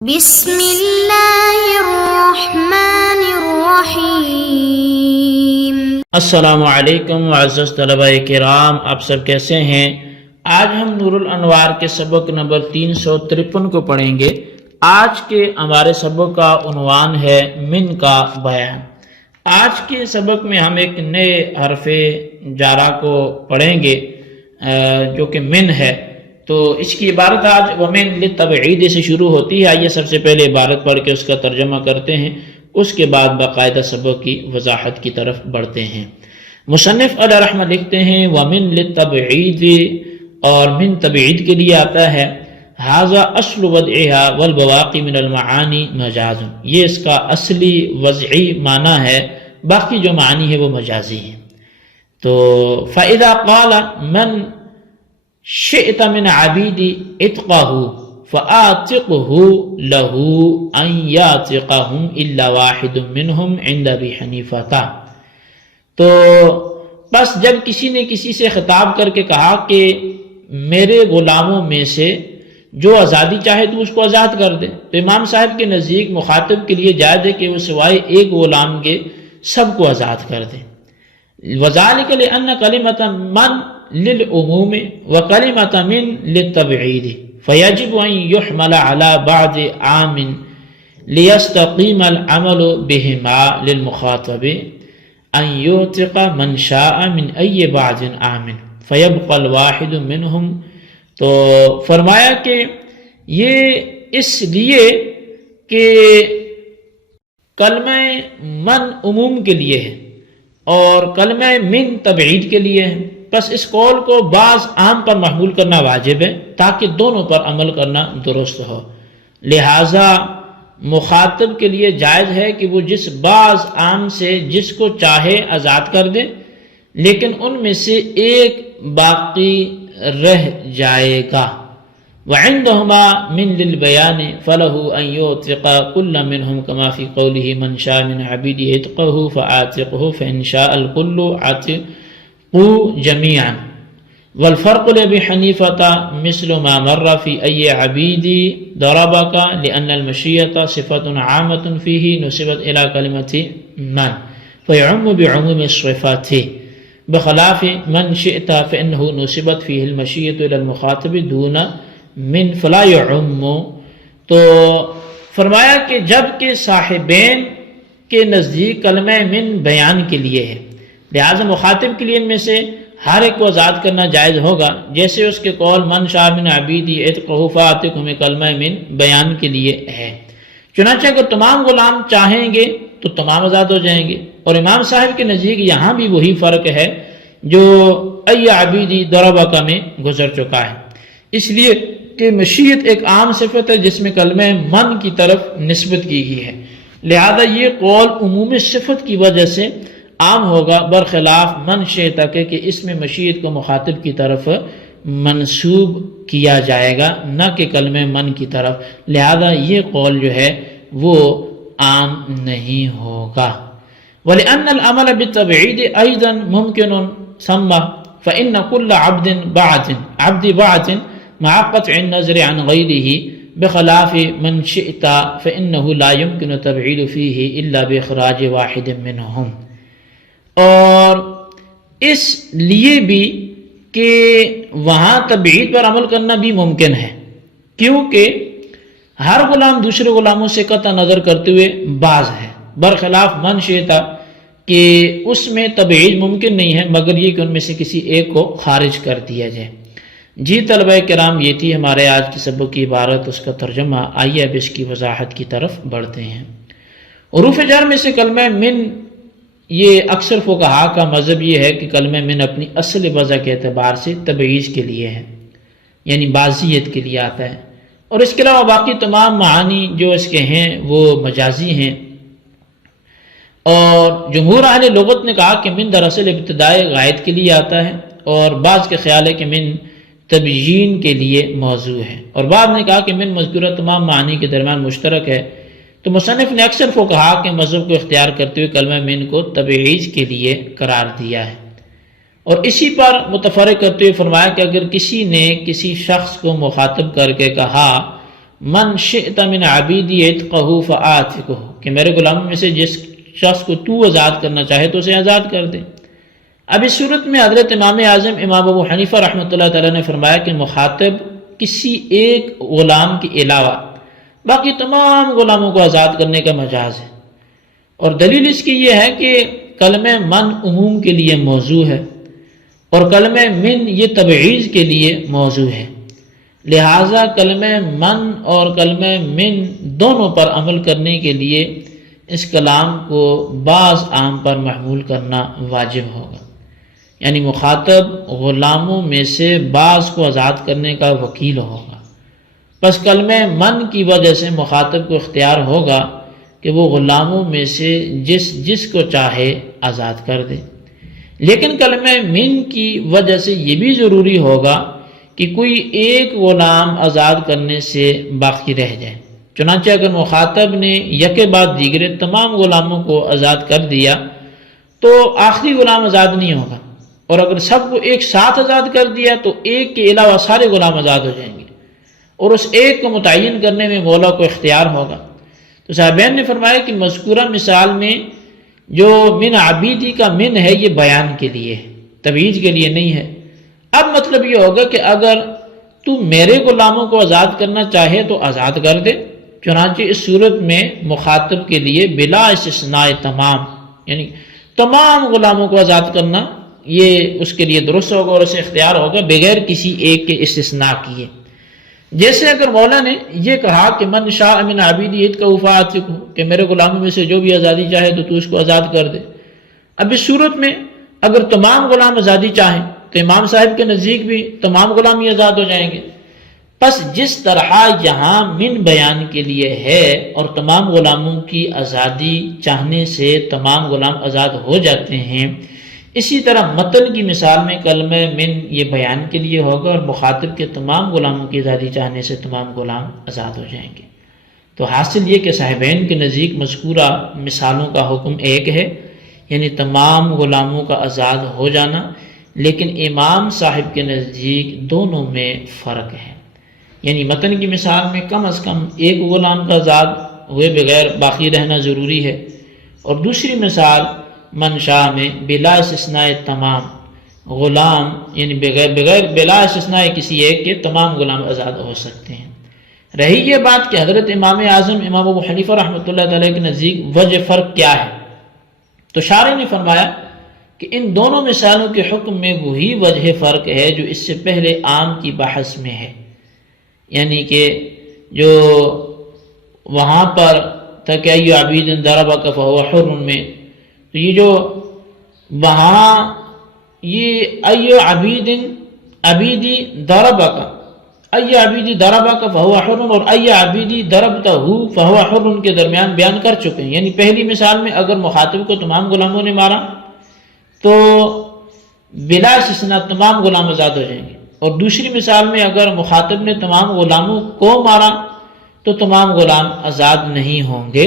بسم اللہ الرحمن الرحیم۔ السلام علیکم معزز طلبہ کرام، آپ سب کیسے ہیں؟ آج ہم نور الانوار کے سبق نمبر 353 کو پڑھیں گے۔ آج کے ہمارے سبق کا عنوان ہے من کا بیان۔ آج کے سبق میں ہم ایک نئے حرف جارہ کو پڑھیں گے جو کہ من ہے۔ تو اس کی عبارت آج ومن للتبعید سے شروع ہوتی ہے۔ آئیے سب سے پہلے عبارت پڑھ کے اس کا ترجمہ کرتے ہیں، اس کے بعد باقاعدہ سبق کی وضاحت کی طرف بڑھتے ہیں۔ مصنف علیہ رحمہ لکھتے ہیں ومن للتبعید، اور من تبعید کے لیے آتا ہے ھذا اصل وضعها والبواقی من المعانی مجاز، یہ اس کا اصلی وضعی معنی ہے، باقی جو معنی ہے وہ مجازی ہیں۔ تو فَإِذَا قَالَ مَنْ شئت من عبید اتقہ فآتقہ لہ ان یاتقہم الا واحد منہم عند ابی حنیفہ۔ تو بس جب کسی نے کسی سے خطاب کر کے کہا کہ میرے غلاموں میں سے جو آزادی چاہے تو اس کو آزاد کر دے، تو امام صاحب کے نزدیک مخاطب کے لیے جائز ہے کہ وہ سوائے ایک غلام کے سب کو آزاد کر دے۔ وذالک لأن کلمۃ من للعموم وکلمۃ من للتبعید فیجب ان یحمل علی بعض عام لیستقیم العمل بہما للمخاطب ان یعتق من شاء من ای بعض عام فیبقى الواحد منہم۔ تو فرمایا کہ یہ اس لیے کہ کلمہ من عموم کے لیے ہے اور کلمہ من تبعید کے لیے ہے، پس اس قول کو بعض عام پر محمول کرنا واجب ہے تاکہ دونوں پر عمل کرنا درست ہو۔ لہٰذا مخاطب کے لیے جائز ہے کہ وہ جس بعض عام سے جس کو چاہے آزاد کر دے، لیکن ان میں سے ایک باقی رہ جائے گا۔ وعندهما من للبیان فلہ ان یعتق کل منہم کما فی قولہ من شاء من عبیدہ اتقہ فآتقہ فإن شاء الکل عتقوا جميعا۔ والفرق لأبی حنیفة مثل ما مر في أي عبید ضربك لأن المشیۃ صفة عامة فيه نسبت إلى كلمة من فيعم بعموم الصفات، بخلاف من شئت فإنه نسبت فيه المشیۃ إلى المخاطب دون من فلا يعم۔ تو فرمایا کہ جب کہ صاحبین کے نزدیک کلمہ من بیان کے لیے ہے، لہذا مخاطب کے لیے ان میں سے ہر ایک کو آزاد کرنا جائز ہوگا، جیسے اس کے قول من شاء من عبیدی اتقہ فآتقہ میں کلمہ من بیان کے لیے ہے۔ چنانچہ اگر تمام غلام چاہیں گے تو تمام آزاد ہو جائیں گے، اور امام صاحب کے نزدیک یہاں بھی وہی فرق ہے جو ای عبیدی ضربک میں گزر چکا ہے، اس لیے کہ مشیت ایک عام صفت ہے جس میں کلمہ من کی طرف نسبت کی گئی ہے، لہذا یہ قول عموم صفت کی وجہ سے عام ہوگا، برخلاف من شئت کے کہ اس میں مشیت کو مخاطب کی طرف منسوب کیا جائے گا نہ کہ کلمہ من کی طرف، لہذا یہ قول جو ہے وہ عام نہیں ہوگا۔ وَلِأَنَّ الْعَمَلَ بِالتَّبْعِيدِ أَيْضًا مُمْكِنٌ ثَمَّ فَإِنَّ كُلَّ عبد بعث مع قطع النظر عن غيره بخلاف من شئت فإنه لا يمكن التبعيد فيه إلا بإخراج واحد منهم۔ اور اس لیے بھی کہ وہاں تبعید پر عمل کرنا بھی ممکن ہے، کیونکہ ہر غلام دوسرے غلاموں سے قطع نظر کرتے ہوئے باز ہے، برخلاف من شئت کہ اس میں تبعید ممکن نہیں ہے مگر یہ کہ ان میں سے کسی ایک کو خارج کر دیا جائے۔ جی طلبہ کرام، یہ تھی ہمارے آج کی سبق کی عبارت، اس کا ترجمہ۔ آئیے اب اس کی وضاحت کی طرف بڑھتے ہیں۔ حروف جر میں سے کلمہ من، یہ اکثر فقہا کا مذہب یہ ہے کہ کلمہ من اپنی اصل وضع کے اعتبار سے تبعیض کے لیے ہے، یعنی بازیت کے لیے آتا ہے، اور اس کے علاوہ باقی تمام معانی جو اس کے ہیں وہ مجازی ہیں۔ اور جمہور اہل لغت نے کہا کہ من دراصل ابتدائے غائد کے لیے آتا ہے، اور بعض کے خیال ہے کہ من تبیین کے لیے موضوع ہے، اور بعض نے کہا کہ من مذکورہ تمام معنی کے درمیان مشترک ہے۔ تو مصنف نے اکثر فقہا کے مذہب کو اختیار کرتے ہوئے کلمہ من کو تبعیض کے لیے قرار دیا ہے، اور اسی پر متفرق کرتے ہوئے فرمایا کہ اگر کسی نے کسی شخص کو مخاطب کر کے کہا من شئت من عبیدی عتقہ فآتقہ، کہ میرے غلاموں میں سے جس شخص کو تو آزاد کرنا چاہے تو اسے آزاد کر دے۔ اب اس صورت میں حضرت امام اعظم امام ابو حنیفہ رحمۃ اللہ تعالیٰ نے فرمایا کہ مخاطب کسی ایک غلام کے علاوہ باقی تمام غلاموں کو آزاد کرنے کا مجاز ہے، اور دلیل اس کی یہ ہے کہ کلمہ من عموم کے لیے موضوع ہے اور کلمہ من یہ تبعیض کے لیے موضوع ہے، لہٰذا کلمہ من اور کلمہ من دونوں پر عمل کرنے کے لیے اس کلام کو بعض عام پر محمول کرنا واجب ہوگا، یعنی مخاطب غلاموں میں سے بعض کو آزاد کرنے کا وکیل ہوگا، پس کلمہ من کی وجہ سے مخاطب کو اختیار ہوگا کہ وہ غلاموں میں سے جس کو چاہے آزاد کر دے، لیکن کلمہ من کی وجہ سے یہ بھی ضروری ہوگا کہ کوئی ایک غلام آزاد کرنے سے باقی رہ جائے، چنانچہ اگر مخاطب نے یکے بعد دیگرے تمام غلاموں کو آزاد کر دیا تو آخری غلام آزاد نہیں ہوگا، اور اگر سب کو ایک ساتھ آزاد کر دیا تو ایک کے علاوہ سارے غلام آزاد ہو جائیں گے، اور اس ایک کو متعین کرنے میں مولا کو اختیار ہوگا۔ تو صاحبین نے فرمایا کہ مذکورہ مثال میں جو من عبیدی کا من ہے یہ بیان کے لیے ہے، تبعیض کے لیے نہیں ہے۔ اب مطلب یہ ہوگا کہ اگر تو میرے غلاموں کو آزاد کرنا چاہے تو آزاد کر دے، چنانچہ اس صورت میں مخاطب کے لیے بلا استثناء تمام، یعنی تمام غلاموں کو آزاد کرنا یہ اس کے لیے درست ہوگا اور اسے اختیار ہوگا بغیر کسی ایک کے استثناء کیے۔ جیسے اگر مولا نے یہ کہا کہ من شاء من عبیدی عتقہ فآتقہ، کہ میرے غلاموں میں سے جو بھی آزادی چاہے تو اس کو آزاد کر دے۔ اب اس صورت میں اگر تمام غلام آزادی چاہیں تو امام صاحب کے نزدیک بھی تمام غلام ہی آزاد ہو جائیں گے۔ پس جس طرح یہاں من بیان کے لیے ہے اور تمام غلاموں کی آزادی چاہنے سے تمام غلام آزاد ہو جاتے ہیں، اسی طرح متن کی مثال میں کلمہ من یہ بیان کے لیے ہوگا اور مخاطب کے تمام غلاموں کی آزادی چاہنے سے تمام غلام آزاد ہو جائیں گے۔ تو حاصل یہ کہ صاحبین کے نزدیک مذکورہ مثالوں کا حکم ایک ہے، یعنی تمام غلاموں کا آزاد ہو جانا، لیکن امام صاحب کے نزدیک دونوں میں فرق ہے، یعنی متن کی مثال میں کم از کم ایک غلام کا آزاد ہوئے بغیر باقی رہنا ضروری ہے، اور دوسری مثال منشاء میں بلا استثناء تمام غلام، یعنی بغیر بلا استثناء کسی ایک کے تمام غلام آزاد ہو سکتے ہیں۔ رہی یہ بات کہ حضرت امام اعظم امام ابو حنیفہ رحمۃ اللہ تعالیٰ کے نزدیک وجہ فرق کیا ہے، تو شارح نے فرمایا کہ ان دونوں مثالوں کے حکم میں وہی وجہ فرق ہے جو اس سے پہلے عام کی بحث میں ہے، یعنی کہ جو وہاں پر تھا کہ ایو عبید ضربک فہو حر میں، تو یہ جو وہاں یہ ایو عبیدی ضربک، ای عبیدی ضربک فہو حر اور ای عبیدی ضربتہ فہو حر کے درمیان بیان کر چکے ہیں۔ یعنی پہلی مثال میں اگر مخاطب کو تمام غلاموں نے مارا تو بلا استثناء تمام غلام آزاد ہو جائیں گے، اور دوسری مثال میں اگر مخاطب نے تمام غلاموں کو مارا تو تمام غلام آزاد نہیں ہوں گے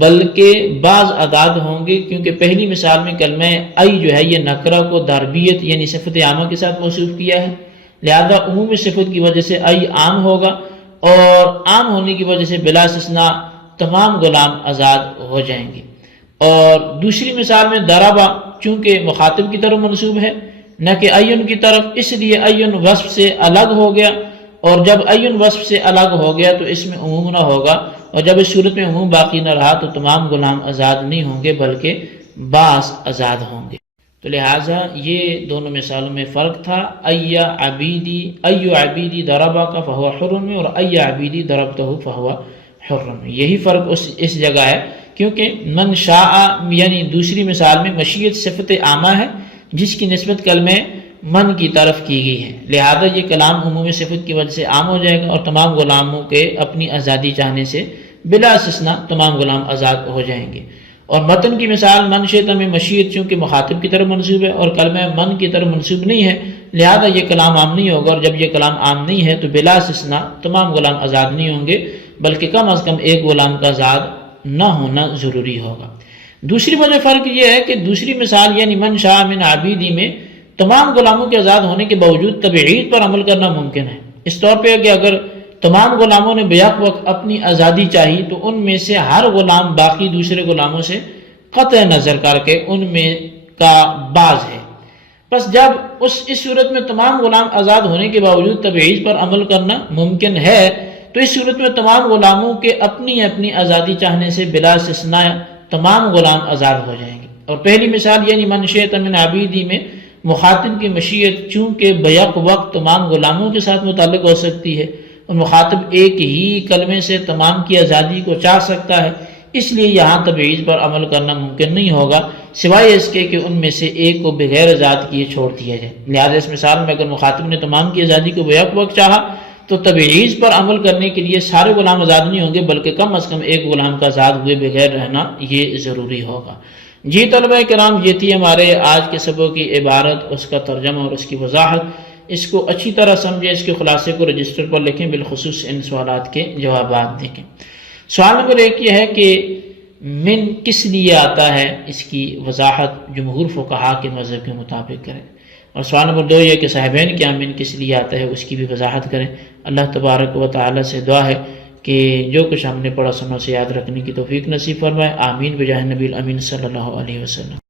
بلکہ بعض آزاد ہوں گے، کیونکہ پہلی مثال میں کلمہ ای جو ہے یہ نکرہ کو ضربیت یعنی صفت عامہ کے ساتھ موصوف کیا ہے، لہذا عمومی صفت کی وجہ سے ای عام ہوگا، اور عام ہونے کی وجہ سے بلا استثناء تمام غلام آزاد ہو جائیں گے۔ اور دوسری مثال میں ضربہ چونکہ مخاطب کی طرف منسوب ہے نہ کہ ایون کی طرف، اس لیے ایون وصف سے الگ ہو گیا، اور جب ایون وصف سے الگ ہو گیا تو اس میں عموم نہ ہوگا، اور جب اس صورت میں عموم باقی نہ رہا تو تمام غلام آزاد نہیں ہوں گے بلکہ بعض آزاد ہوں گے۔ تو لہٰذا یہ دونوں مثالوں میں فرق تھا، ایو عبیدی ضربک فہو حر میں اور ای عبیدی ضربتہ فہو حر میں، یہی فرق اس جگہ ہے، کیونکہ من شاء یعنی دوسری مثال میں مشیت صفت عامہ ہے جس کی نسبت کلمہ من کی طرف کی گئی ہے، لہذا یہ کلام عمومی صفت کی وجہ سے عام ہو جائے گا اور تمام غلاموں کے اپنی آزادی چاہنے سے بلا استثناء تمام غلام آزاد ہو جائیں گے۔ اور متن کی مثال من شئت میں مشیت چونکہ مخاطب کی طرف منسوب ہے اور کلمہ من کی طرف منسوب نہیں ہے، لہذا یہ کلام عام نہیں ہوگا، اور جب یہ کلام عام نہیں ہے تو بلا استثناء تمام غلام آزاد نہیں ہوں گے بلکہ کم از کم ایک غلام کا آزاد نہ ہونا ضروری ہوگا۔ دوسری وجہ فرق یہ ہے کہ دوسری مثال یعنی من شاء من عبیدی میں تمام غلاموں کے آزاد ہونے کے باوجود تبعید پر عمل کرنا ممکن ہے، اس طور پہ کہ اگر تمام غلاموں نے بیک وقت اپنی آزادی چاہی تو ان میں سے ہر غلام باقی دوسرے غلاموں سے قطع نظر کر کے ان میں کا باز ہے۔ بس جب اس صورت میں تمام غلام آزاد ہونے کے باوجود تبعیض پر عمل کرنا ممکن ہے تو اس صورت میں تمام غلاموں کے اپنی اپنی آزادی چاہنے سے بلا استثناء تمام غلام آزاد ہو جائیں گے۔ اور پہلی مثال یعنی من شئت من عبیدی میں مخاطب کی مشیت چونکہ بیک وقت تمام غلاموں کے ساتھ متعلق ہو سکتی ہے اور مخاطب ایک ہی کلمے سے تمام کی آزادی کو چاہ سکتا ہے، اس لیے یہاں تبعیض پر عمل کرنا ممکن نہیں ہوگا سوائے اس کے کہ ان میں سے ایک کو بغیر آزاد کیے چھوڑ دیا جائے۔ لہذا اس مثال میں اگر مخاطب نے تمام کی آزادی کو بیک وقت چاہا تو تبعیض پر عمل کرنے کے لیے سارے غلام آزاد نہیں ہوں گے بلکہ کم از کم ایک غلام کا آزاد ہوئے بغیر رہنا یہ ضروری ہوگا۔ جی طلبہ کرام، یہ تھی ہمارے آج کے سبق کی عبارت، اس کا ترجمہ اور اس کی وضاحت۔ اس کو اچھی طرح سمجھیں، اس کے خلاصے کو رجسٹر پر لکھیں، بالخصوص ان سوالات کے جوابات دیکھیں۔ سوال نمبر 1 یہ ہے کہ من کس لیے آتا ہے، اس کی وضاحت جمہور فقہا کے مذہب کے مطابق کریں۔ اور سوال نمبر 2 یہ کہ صاحبین کیا من کس لیے آتا ہے، اس کی بھی وضاحت کریں۔ اللہ تبارک و تعالی سے دعا ہے کہ جو کچھ ہم نے پڑھا سنا سے یاد رکھنے کی توفیق نصیب فرمائے، آمین بجاہ نبی الامین صلی اللہ علیہ وسلم۔